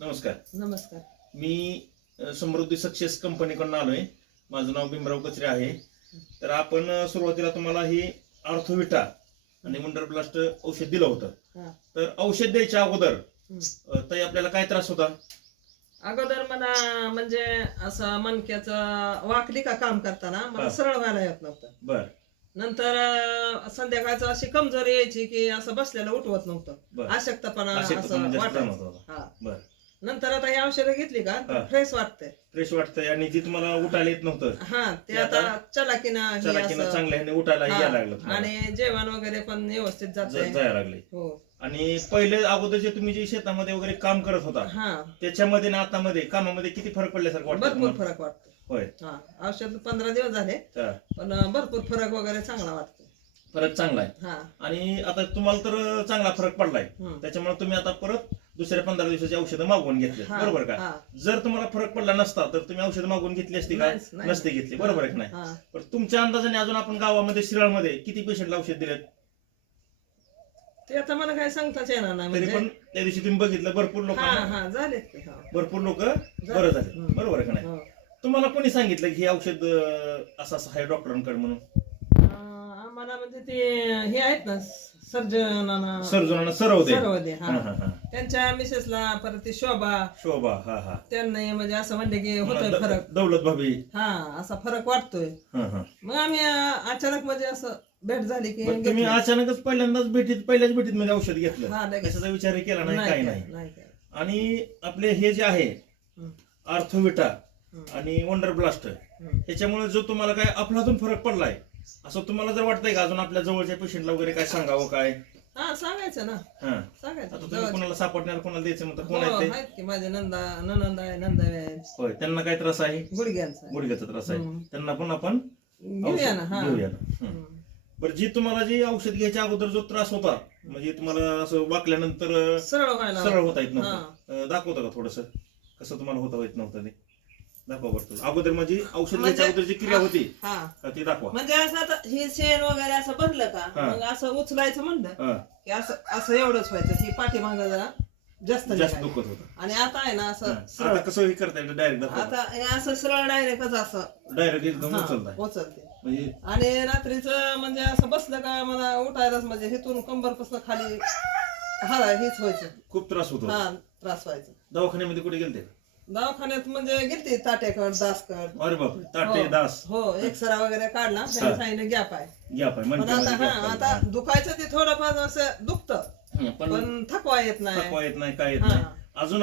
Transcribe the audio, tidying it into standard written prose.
नमस्कार. नमस्कार. मी समृद्धी सक्सेस कंपनीकडून आलोय. माझं नाव भीमराव कचरे आहे. तर आपण सुरुवातीला तुम्हाला ही आर्थोविटा आणि वंडर ब्लास्ट औषध दिलं होतं. हा. तर औषध द्यायच्या अगोदर ताई आपल्याला काय त्रास होता? अगोदर मला म्हणजे असं मणक्याचं वाकली का काम करताना मला हा. सरळ व्हायला येत नव्हतं. बर नंतर संध्याकाळचं अशी कमजोरी यायची की असं बसलेलं उठवत नव्हतं. बर अशक्तपणा अशक्तपणा असं जास्त वाटायचं. जाणवत होता. हा. बर नंतर आता ही औषधं घेतली का हा. फ्रेश वाटतंय. फ्रेश वाटतंय आणि जी तुम्हाला उठायला येत नव्हतं हा ते ते आता आता चलाकीनं चला हे की असं चांगल्या ह्याने उठायला हा. यायला लागलं तुम्हाला. आणि जेवण वगैरे पण व्यवस्थित जातंय. जायला लागले. हो. आणि पहिले अगोदर जे तुम्ही जे शेतामध्ये वगैरे काम करत होता हा. त्याच्यामध्ये ना आतामध्ये कामामध्ये किती फरक पडल्यासारखं वाटतं भरपूर तुम्हाला? फरक वाटतो. होय. हा. औषध 15 दिवस झाले तर पण भरपूर फरक वगैरे चांगला वाटतो. फरक चांगला आहे. हा. आणि आता तुम्हाला तर चांगला फरक पडलाय. हम्म. त्याच्यामुळे तुम्ही आता परत दुसऱ्या 15 दिवसाची औषधं मागवून घेतली, हा. बरोबर का? हा. जर तुम्हाला फरक पडला नसता तर तुम्ही औषधं मागवून घेतली असती का? नाही. नसते घेतली, बरोबर आहे की नाही? हा. पण तुमच्या अंदाजाने अजून आपण गावामध्ये शिराळमध्ये किती पेशंटला औषध दिलेत? ते आता मला काय सांगताच येणार नाही तरी म्हणजे. पण त्या दिवशी तुम्ही बघितलं भरपूर हा लोकांना, हा झालेत ते. हा. भरपूर लोक बरं झाले, हम्म. बरोबर आहे का नाही? हो. तुम्हाला कोणी सांगितलं की हे औषध असं असं आहे डॉक्टरांकडे म्हणून? आम्हाला म्हणजे ते हे आहेत ना सर्जनाना सर्जनांना सरवते. सर्वदे. हा, हा. हा, हा. त्यांच्या मिसेसला परत ते शोभा शोभा, हा हा. त्यांनी म्हणजे असं म्हणले की होतोय फरक. दौलत भाभी, हा असा फरक वाटतोय. हा हा. मग आम्ही अचानक म्हणजे असं भेट झाली की मग तुम्ही घेतलं. अचानकच पहिल्याच भेटीत मध्ये औषध घेतलं, हा लगेच. कशाचा विचार केला नाही, काही नाही. नाही काय. आणि आपले हे जे आहे हम्म. आर्थोविटा हम्म. आणि वंडर ब्लास्ट हम्म. ह्याच्यामुळे जो तुम्हाला काय अफलातून फरक पडलाय असं तुम्हाला जर वाटतंय का अजून आपल्या जवळच्या पेशंटला वगैरे काय सांगावं काय? हा सांगायचं ना. हा. आता सांगायचं तुम्ही कोणाला सापडण्याला कोणाला द्यायचं म्हणता? कोण हो, आहे ते? आहेत की माझे ननंद आहे नंदावे होय, त्यांना काय त्रास आहे? गुडघ्यांचा गुडघ्याचा त्रास आहे. हम्म. त्यांना पण आपण घेऊया ना. हा. घेऊया ना. हम्म. बरं, जी तुम्हाला जी औषध घ्यायच्या अगोदर जो त्रास होता म्हणजे तुम्हाला असं वाकल्यानंतर सरळ व्हायला सरळ होता येत हा. नव्हतं, दाखवता का थोडस कसं तुम्हाला होता येत नव्हतं ते? दाखवा बरं. अगोदर म्हणजे औषध म्हणजे- घ्यायच्या अगोदर जी क्रिया होती हा का ती दाखवा. म्हणजे असं आता हे शेण वगैरे असं भरलं का हा. मग असं उचलायचं म्हणलं हा. की असं असं एवढंच व्हायचं की पाठीमाग जरा जास्त जास्त निघायचं. दुखत होतं. आणि आता आहे ना असं हा. सरळ आता कसं हे करता येतं? डायरेक्ट दाखवा. आता हे असं सरळ डायरेक्टच असं डायरेक्ट एकदम हा, उचलताय उचलते. म्हणजे आणि रात्रीच म्हणजे असं बसलं का मला उठायलाच म्हणजे हिथून कंबरपासून खाली हा हेच व्हायचं. खूप त्रास होतो. हा त्रास व्हायचा. दवाखान्यामध्ये कुठे गेलते? दवाखान्यात म्हणजे गेलती ताटेकड दासकड. अरे बाप, ताटे हो. दास हो एक्सरा वगैरे काढला त्यांनी सांगितलं गॅप आहे. घ्या पाय पण म्हणजे आता हा आता दुखायचं ते थोडंफार असं दुखतं पण पण थकवा येत नाही. थकवा येत नाही, काय येत हा. नाही. अजून